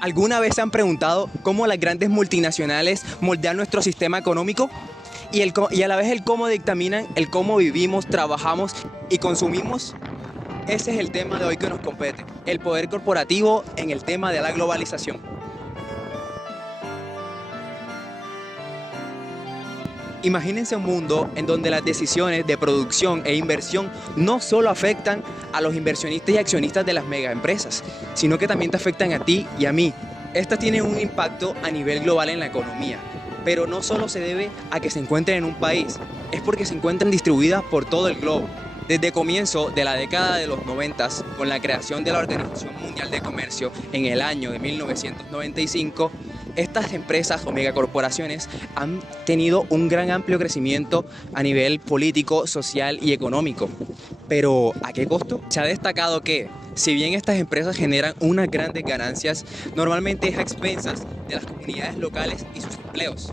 ¿Alguna vez se han preguntado cómo las grandes multinacionales moldean nuestro sistema económico? Y a la vez el cómo dictaminan el cómo vivimos, trabajamos y consumimos. Ese es el tema de hoy que nos compete, el poder corporativo en el tema de la globalización. Imagínense un mundo en donde las decisiones de producción e inversión no solo afectan a los inversionistas y accionistas de las megaempresas, sino que también te afectan a ti y a mí. Estas tienen un impacto a nivel global en la economía, pero no solo se debe a que se encuentren en un país, es porque se encuentran distribuidas por todo el globo. Desde comienzo de la década de los 90, con la creación de la Organización Mundial de Comercio en el año de 1995, estas empresas o megacorporaciones han tenido un gran amplio crecimiento a nivel político, social y económico. Pero ¿a qué costo? Se ha destacado que, si bien estas empresas generan unas grandes ganancias, normalmente es a expensas de las comunidades locales y sus empleos.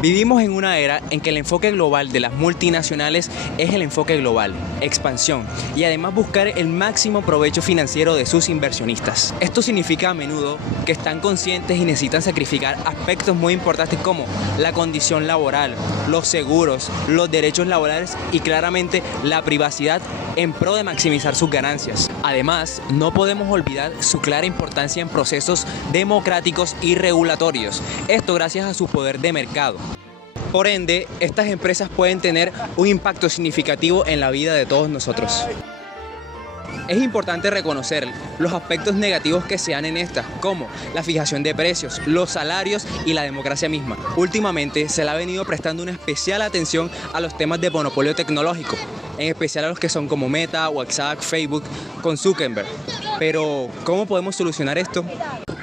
Vivimos en una era en que el enfoque global de las multinacionales es el enfoque global, expansión y además buscar el máximo provecho financiero de sus inversionistas. Esto significa a menudo que están conscientes y necesitan sacrificar aspectos muy importantes como la condición laboral, los seguros, los derechos laborales y claramente la privacidad en pro de maximizar sus ganancias. Además, no podemos olvidar su clara importancia en procesos democráticos y regulatorios, esto gracias a su poder de mercado. Por ende, estas empresas pueden tener un impacto significativo en la vida de todos nosotros. Es importante reconocer los aspectos negativos que se dan en estas, como la fijación de precios, los salarios y la democracia misma. Últimamente se le ha venido prestando una especial atención a los temas de monopolio tecnológico, en especial a los que son como Meta, WhatsApp, Facebook, con Zuckerberg. Pero, ¿cómo podemos solucionar esto?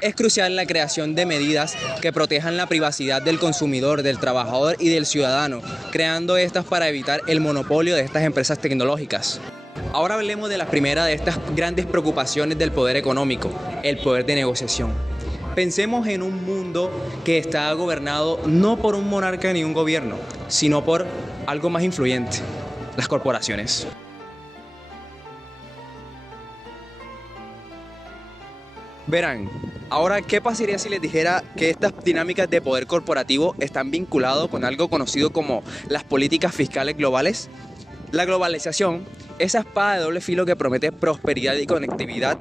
Es crucial la creación de medidas que protejan la privacidad del consumidor, del trabajador y del ciudadano, creando estas para evitar el monopolio de estas empresas tecnológicas. Ahora hablemos de la primera de estas grandes preocupaciones del poder económico, el poder de negociación. Pensemos en un mundo que está gobernado no por un monarca ni un gobierno, sino por algo más influyente, las corporaciones. Verán, ahora, ¿qué pasaría si les dijera que estas dinámicas de poder corporativo están vinculadas con algo conocido como las políticas fiscales globales? La globalización, esa espada de doble filo que promete prosperidad y conectividad,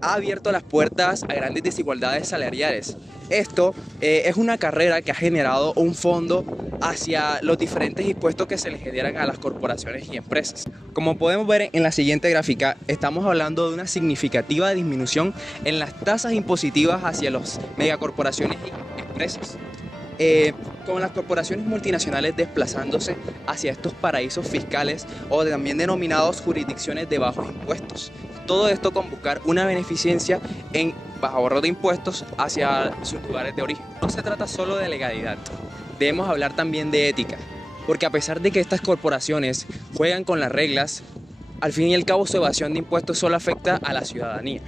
ha abierto las puertas a grandes desigualdades salariales. Esto es una carrera que ha generado un fondo hacia los diferentes impuestos que se le generan a las corporaciones y empresas. Como podemos ver en la siguiente gráfica, estamos hablando de una significativa disminución en las tasas impositivas hacia las megacorporaciones y empresas. Con las corporaciones multinacionales desplazándose hacia estos paraísos fiscales o también denominados jurisdicciones de bajos impuestos. Todo esto con buscar una beneficencia en ahorro de impuestos hacia sus lugares de origen. No se trata solo de legalidad, debemos hablar también de ética, porque a pesar de que estas corporaciones juegan con las reglas, al fin y al cabo su evasión de impuestos solo afecta a la ciudadanía.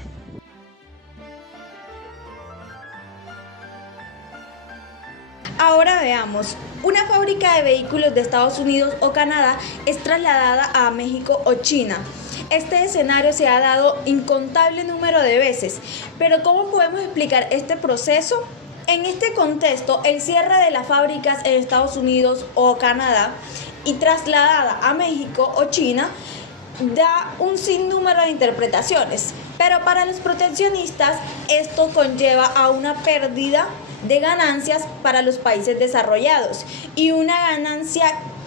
Ahora veamos, una fábrica de vehículos de Estados Unidos o Canadá es trasladada a México o China. Este escenario se ha dado incontable número de veces, pero ¿cómo podemos explicar este proceso? En este contexto, el cierre de las fábricas en Estados Unidos o Canadá y trasladada a México o China da un sinnúmero de interpretaciones, pero para los proteccionistas esto conlleva a una pérdida de ganancias para los países desarrollados y una ganancia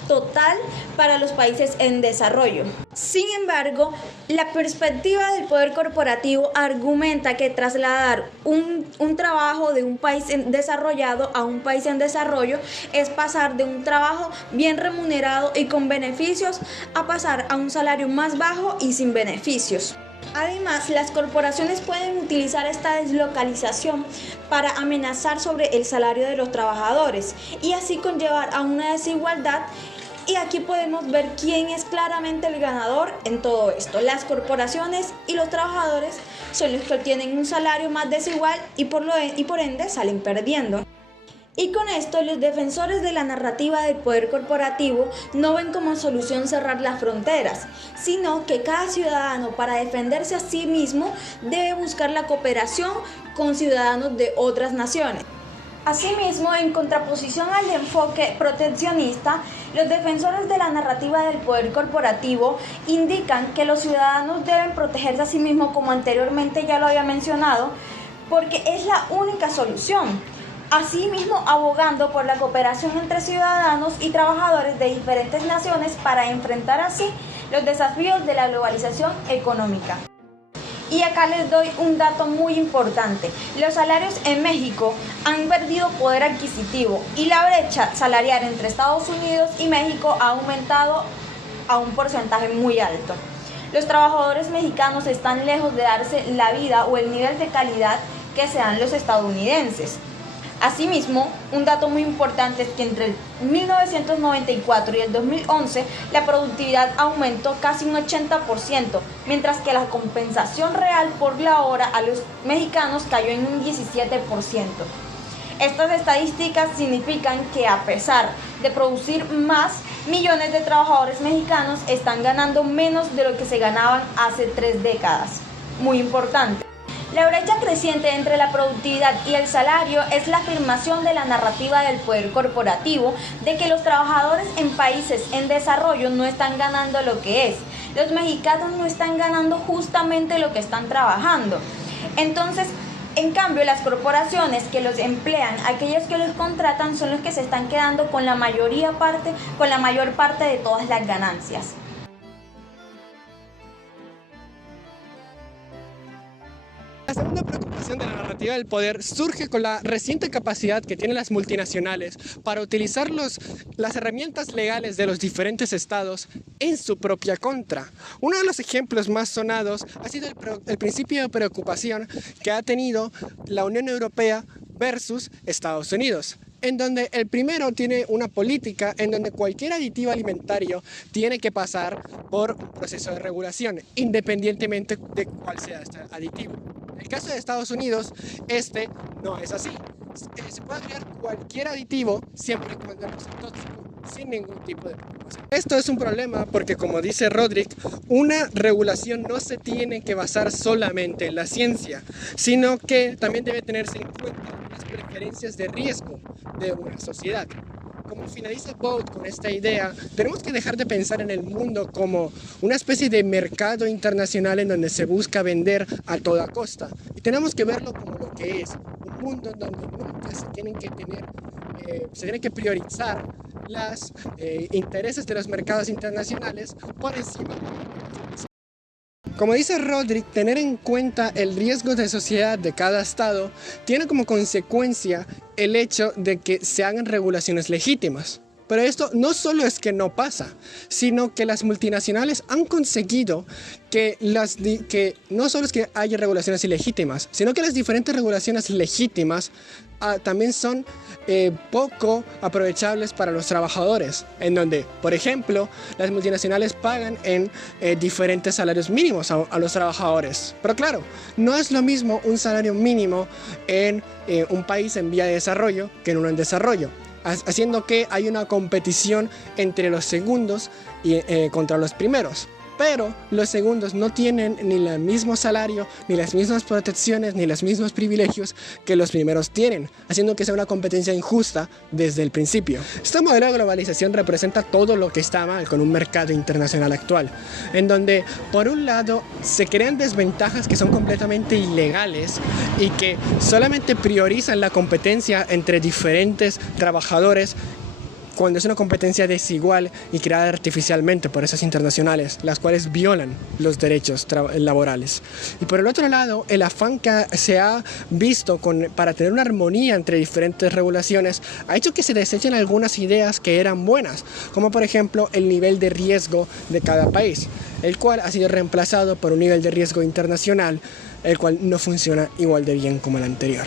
total para los países en desarrollo. Sin embargo, la perspectiva del poder corporativo argumenta que trasladar un trabajo de un país desarrollado a un país en desarrollo es pasar de un trabajo bien remunerado y con beneficios a pasar a un salario más bajo y sin beneficios. Además, las corporaciones pueden utilizar esta deslocalización para amenazar sobre el salario de los trabajadores y así conllevar a una desigualdad. Y aquí podemos ver quién es claramente el ganador en todo esto. Las corporaciones y los trabajadores son los que obtienen un salario más desigual y por ende salen perdiendo. Y con esto, los defensores de la narrativa del poder corporativo no ven como solución cerrar las fronteras, sino que cada ciudadano, para defenderse a sí mismo, debe buscar la cooperación con ciudadanos de otras naciones. Asimismo, en contraposición al enfoque proteccionista, los defensores de la narrativa del poder corporativo indican que los ciudadanos deben protegerse a sí mismos, como anteriormente ya lo había mencionado, porque es la única solución. Asimismo, abogando por la cooperación entre ciudadanos y trabajadores de diferentes naciones para enfrentar así los desafíos de la globalización económica. Y acá les doy un dato muy importante. Los salarios en México han perdido poder adquisitivo y la brecha salarial entre Estados Unidos y México ha aumentado a un porcentaje muy alto. Los trabajadores mexicanos están lejos de darse la vida o el nivel de calidad que se dan los estadounidenses. Asimismo, un dato muy importante es que entre el 1994 y el 2011 la productividad aumentó casi un 80%, mientras que la compensación real por la hora a los mexicanos cayó en un 17%. Estas estadísticas significan que a pesar de producir más, millones de trabajadores mexicanos están ganando menos de lo que se ganaban hace 3 décadas. Muy importante. La brecha creciente entre la productividad y el salario es la afirmación de la narrativa del poder corporativo de que los trabajadores en países en desarrollo no están ganando lo que es. Los mexicanos no están ganando justamente lo que están trabajando. Entonces, en cambio, las corporaciones que los emplean, aquellos que los contratan, son los que se están quedando con la mayor parte de todas las ganancias. La segunda preocupación de la narrativa del poder surge con la reciente capacidad que tienen las multinacionales para utilizar las herramientas legales de los diferentes estados en su propia contra. Uno de los ejemplos más sonados ha sido el principio de preocupación que ha tenido la Unión Europea versus Estados Unidos, en donde el primero tiene una política en donde cualquier aditivo alimentario tiene que pasar por un proceso de regulación, independientemente de cuál sea este aditivo. En el caso de Estados Unidos, este no es así. Se puede agregar cualquier aditivo siempre y cuando no sea tóxico, sin ningún tipo de preocupación. Esto es un problema porque, como dice Rodrik, una regulación no se tiene que basar solamente en la ciencia, sino que también debe tenerse en cuenta las preferencias de riesgo de una sociedad. Como finaliza Vogt con esta idea, tenemos que dejar de pensar en el mundo como una especie de mercado internacional en donde se busca vender a toda costa. Y tenemos que verlo como lo que es, un mundo donde nunca se tienen que priorizar los intereses de los mercados internacionales por encima de los. Como dice Rodrik, tener en cuenta el riesgo de sociedad de cada estado tiene como consecuencia el hecho de que se hagan regulaciones legítimas. Pero esto no solo es que no pasa, sino que las multinacionales han conseguido que no solo es que haya regulaciones ilegítimas, sino que las diferentes regulaciones legítimas también son poco aprovechables para los trabajadores, en donde, por ejemplo, las multinacionales pagan en diferentes salarios mínimos a los trabajadores. Pero claro, no es lo mismo un salario mínimo en un país en vía de desarrollo que en uno en desarrollo, haciendo que hay una competición entre los segundos y contra los primeros. Pero los segundos no tienen ni el mismo salario, ni las mismas protecciones, ni los mismos privilegios que los primeros tienen, haciendo que sea una competencia injusta desde el principio. Este modelo de globalización representa todo lo que está mal con un mercado internacional actual, en donde por un lado se crean desventajas que son completamente ilegales y que solamente priorizan la competencia entre diferentes trabajadores, cuando es una competencia desigual y creada artificialmente por esas internacionales, las cuales violan los derechos laborales. Y por el otro lado, el afán que se ha visto para tener una armonía entre diferentes regulaciones ha hecho que se desechen algunas ideas que eran buenas, como por ejemplo el nivel de riesgo de cada país, el cual ha sido reemplazado por un nivel de riesgo internacional, el cual no funciona igual de bien como el anterior.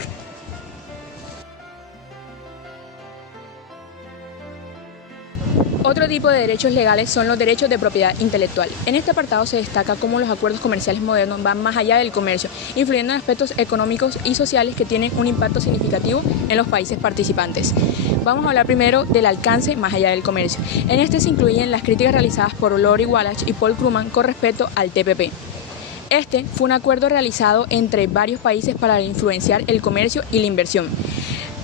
Otro tipo de derechos legales son los derechos de propiedad intelectual. En este apartado se destaca cómo los acuerdos comerciales modernos van más allá del comercio, influyendo en aspectos económicos y sociales que tienen un impacto significativo en los países participantes. Vamos a hablar primero del alcance más allá del comercio. En este se incluyen las críticas realizadas por Lori Wallach y Paul Krugman con respecto al TPP. Este fue un acuerdo realizado entre varios países para influenciar el comercio y la inversión.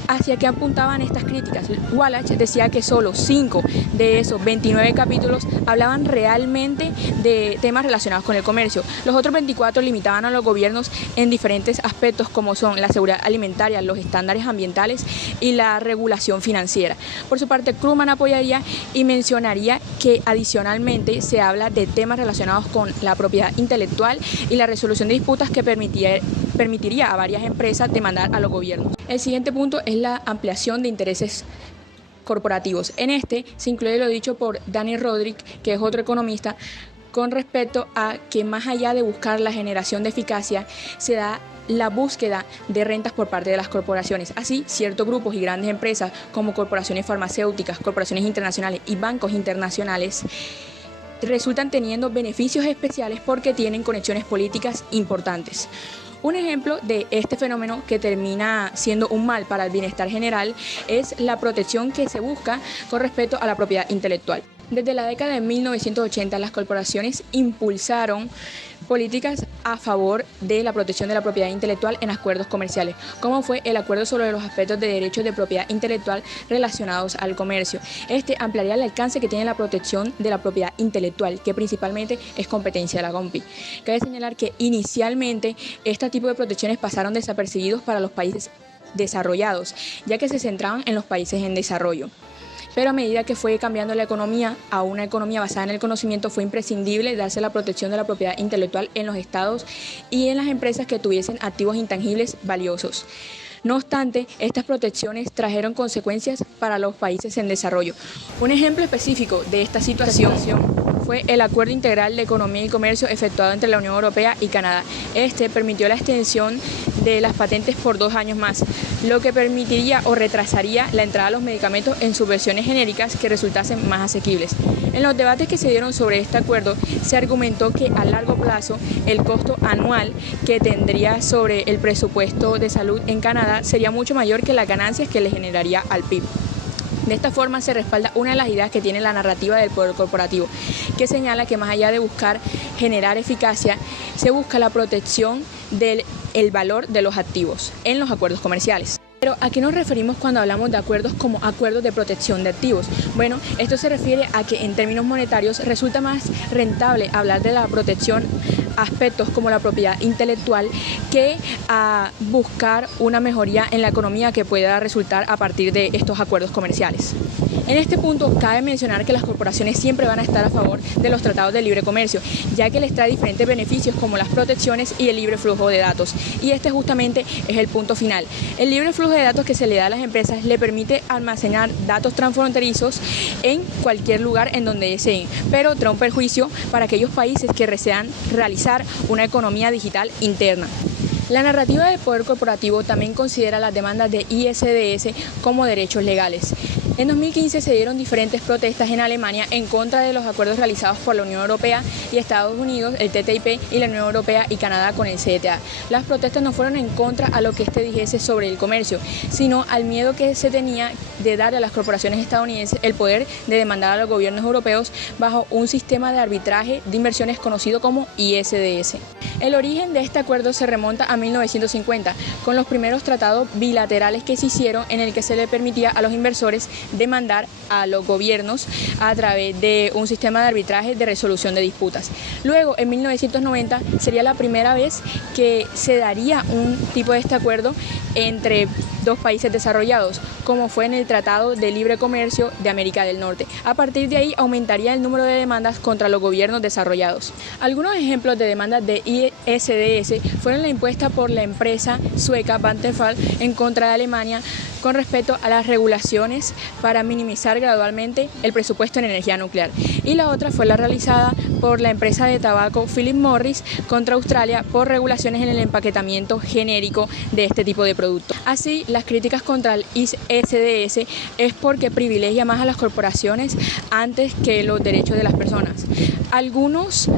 ¿Hacia qué apuntaban estas críticas? Wallach decía que solo 5 de esos 29 capítulos hablaban realmente de temas relacionados con el comercio. Los otros 24 limitaban a los gobiernos en diferentes aspectos como son la seguridad alimentaria, los estándares ambientales y la regulación financiera. Por su parte, Krugman apoyaría y mencionaría que adicionalmente se habla de temas relacionados con la propiedad intelectual y la resolución de disputas que permitiría a varias empresas demandar a los gobiernos. El siguiente punto es la ampliación de intereses corporativos. En este se incluye lo dicho por Danny Rodrik, que es otro economista, con respecto a que más allá de buscar la generación de eficacia, se da la búsqueda de rentas por parte de las corporaciones. Así, ciertos grupos y grandes empresas como corporaciones farmacéuticas, corporaciones internacionales y bancos internacionales resultan teniendo beneficios especiales porque tienen conexiones políticas importantes. Un ejemplo de este fenómeno que termina siendo un mal para el bienestar general es la protección que se busca con respecto a la propiedad intelectual. Desde la década de 1980, las corporaciones impulsaron políticas a favor de la protección de la propiedad intelectual en acuerdos comerciales, como fue el acuerdo sobre los aspectos de derechos de propiedad intelectual relacionados al comercio. Este ampliaría el alcance que tiene la protección de la propiedad intelectual, que principalmente es competencia de la COMPI. Cabe señalar que inicialmente este tipo de protecciones pasaron desapercibidos para los países desarrollados, ya que se centraban en los países en desarrollo. Pero a medida que fue cambiando la economía a una economía basada en el conocimiento, fue imprescindible darse la protección de la propiedad intelectual en los estados y en las empresas que tuviesen activos intangibles valiosos. No obstante, estas protecciones trajeron consecuencias para los países en desarrollo. Un ejemplo específico de esta situación fue el Acuerdo Integral de Economía y Comercio efectuado entre la Unión Europea y Canadá. Este permitió la extensión de las patentes por 2 años más, lo que permitiría o retrasaría la entrada de los medicamentos en sus versiones genéricas que resultasen más asequibles. En los debates que se dieron sobre este acuerdo, se argumentó que a largo plazo el costo anual que tendría sobre el presupuesto de salud en Canadá sería mucho mayor que las ganancias que le generaría al PIB. De esta forma se respalda una de las ideas que tiene la narrativa del poder corporativo, que señala que más allá de buscar generar eficacia, se busca la protección del valor de los activos en los acuerdos comerciales. Pero ¿a qué nos referimos cuando hablamos de acuerdos como acuerdos de protección de activos? Bueno, esto se refiere a que en términos monetarios resulta más rentable hablar de la protección aspectos como la propiedad intelectual que a buscar una mejoría en la economía que pueda resultar a partir de estos acuerdos comerciales. En este punto cabe mencionar que las corporaciones siempre van a estar a favor de los tratados de libre comercio, ya que les trae diferentes beneficios como las protecciones y el libre flujo de datos. Y este justamente es el punto final. El libre flujo de datos que se le da a las empresas le permite almacenar datos transfronterizos en cualquier lugar en donde deseen, pero trae un perjuicio para aquellos países que desean realizar una economía digital interna. La narrativa del poder corporativo también considera las demandas de ISDS como derechos legales. En 2015 se dieron diferentes protestas en Alemania en contra de los acuerdos realizados por la Unión Europea y Estados Unidos, el TTIP, y la Unión Europea y Canadá con el CETA. Las protestas no fueron en contra a lo que este dijese sobre el comercio, sino al miedo que se tenía de dar a las corporaciones estadounidenses el poder de demandar a los gobiernos europeos bajo un sistema de arbitraje de inversiones conocido como ISDS. El origen de este acuerdo se remonta a 1950, con los primeros tratados bilaterales que se hicieron en el que se le permitía a los inversores demandar a los gobiernos a través de un sistema de arbitraje de resolución de disputas. Luego, en 1990, sería la primera vez que se daría un tipo de este acuerdo entre dos países desarrollados, como fue en el Tratado de Libre Comercio de América del Norte. A partir de ahí aumentaría el número de demandas contra los gobiernos desarrollados. Algunos ejemplos de demandas de ISDS fueron la impuesta por la empresa sueca Vattenfall en contra de Alemania con respecto a las regulaciones para minimizar gradualmente el presupuesto en energía nuclear. Y la otra fue la realizada por la empresa de tabaco Philip Morris contra Australia por regulaciones en el empaquetamiento genérico de este tipo de productos. Así, las críticas contra el ISDS es porque privilegia más a las corporaciones antes que los derechos de las personas. Algunos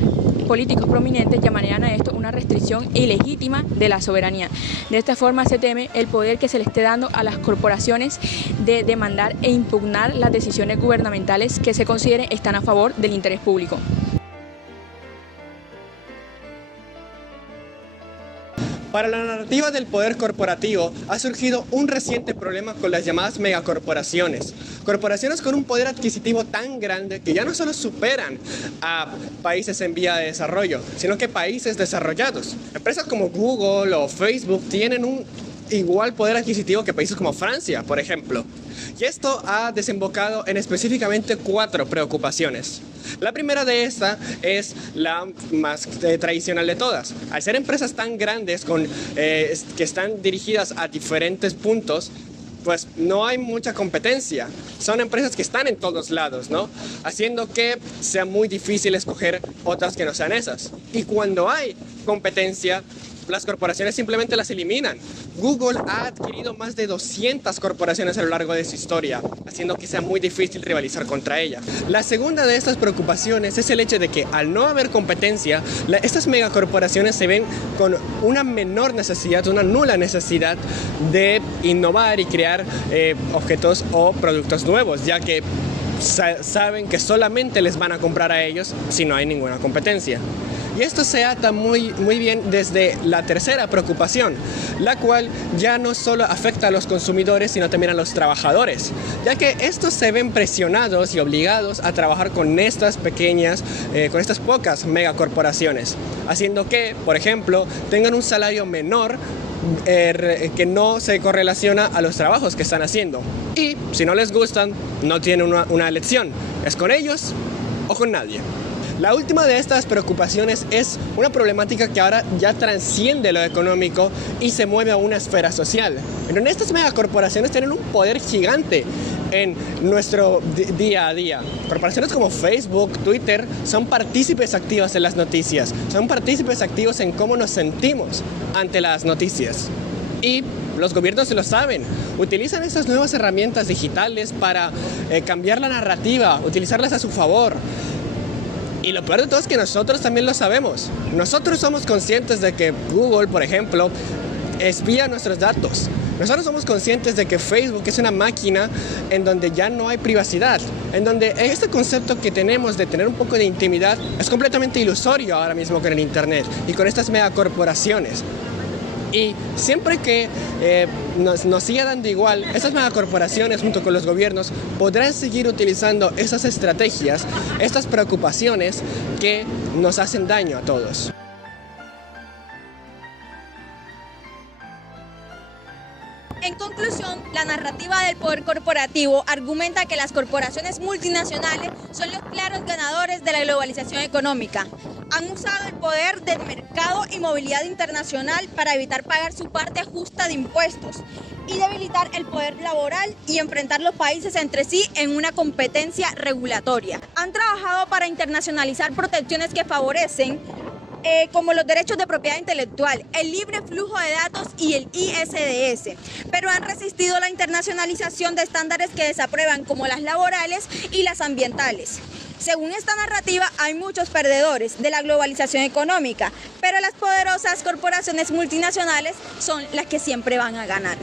políticos prominentes llamarían a esto una restricción ilegítima de la soberanía. De esta forma se teme el poder que se le esté dando a las corporaciones de demandar e impugnar las decisiones gubernamentales que se consideren están a favor del interés público. Para la narrativa del poder corporativo ha surgido un reciente problema con las llamadas megacorporaciones. Corporaciones con un poder adquisitivo tan grande que ya no solo superan a países en vía de desarrollo, sino que países desarrollados. Empresas como Google o Facebook tienen un igual poder adquisitivo que países como Francia, por ejemplo. Y esto ha desembocado en específicamente 4 preocupaciones. La primera de estas es la más tradicional de todas. Al ser empresas tan grandes que están dirigidas a diferentes puntos, pues no hay mucha competencia. Son empresas que están en todos lados, ¿no? Haciendo que sea muy difícil escoger otras que no sean esas. Y cuando hay competencia, las corporaciones simplemente las eliminan. Google ha adquirido más de 200 corporaciones a lo largo de su historia, haciendo que sea muy difícil rivalizar contra ella. La segunda de estas preocupaciones es el hecho de que al no haber competencia, estas megacorporaciones se ven con una menor necesidad, una nula necesidad de innovar y crear objetos o productos nuevos, ya que saben que solamente les van a comprar a ellos si no hay ninguna competencia. Y esto se ata muy bien desde la tercera preocupación, la cual ya no solo afecta a los consumidores, sino también a los trabajadores, ya que estos se ven presionados y obligados a trabajar con estas pocas megacorporaciones, haciendo que, por ejemplo, tengan un salario menor que no se correlaciona a los trabajos que están haciendo. Y si no les gustan, no tienen una elección, es con ellos o con nadie. La última de estas preocupaciones es una problemática que ahora ya trasciende lo económico y se mueve a una esfera social, en donde estas megacorporaciones tienen un poder gigante en nuestro día a día. Corporaciones como Facebook, Twitter son partícipes activos en las noticias, son partícipes activos en cómo nos sentimos ante las noticias. Y los gobiernos lo saben, utilizan estas nuevas herramientas digitales para cambiar la narrativa, utilizarlas a su favor. Y lo peor de todo es que nosotros también lo sabemos. Nosotros somos conscientes de que Google, por ejemplo, espía nuestros datos. Nosotros somos conscientes de que Facebook es una máquina en donde ya no hay privacidad, en donde este concepto que tenemos de tener un poco de intimidad es completamente ilusorio ahora mismo con el Internet y con estas megacorporaciones. Y siempre que nos siga dando igual, estas megacorporaciones junto con los gobiernos podrán seguir utilizando esas estrategias, estas preocupaciones que nos hacen daño a todos. En conclusión, la narrativa del poder corporativo argumenta que las corporaciones multinacionales son los claros ganadores de la globalización económica. Han usado el poder del mercado y movilidad internacional para evitar pagar su parte justa de impuestos y debilitar el poder laboral y enfrentar los países entre sí en una competencia regulatoria. Han trabajado para internacionalizar protecciones que favorecen como los derechos de propiedad intelectual, el libre flujo de datos y el ISDS, pero han resistido la internacionalización de estándares que desaprueban como las laborales y las ambientales. Según esta narrativa, hay muchos perdedores de la globalización económica, pero las poderosas corporaciones multinacionales son las que siempre van a ganar.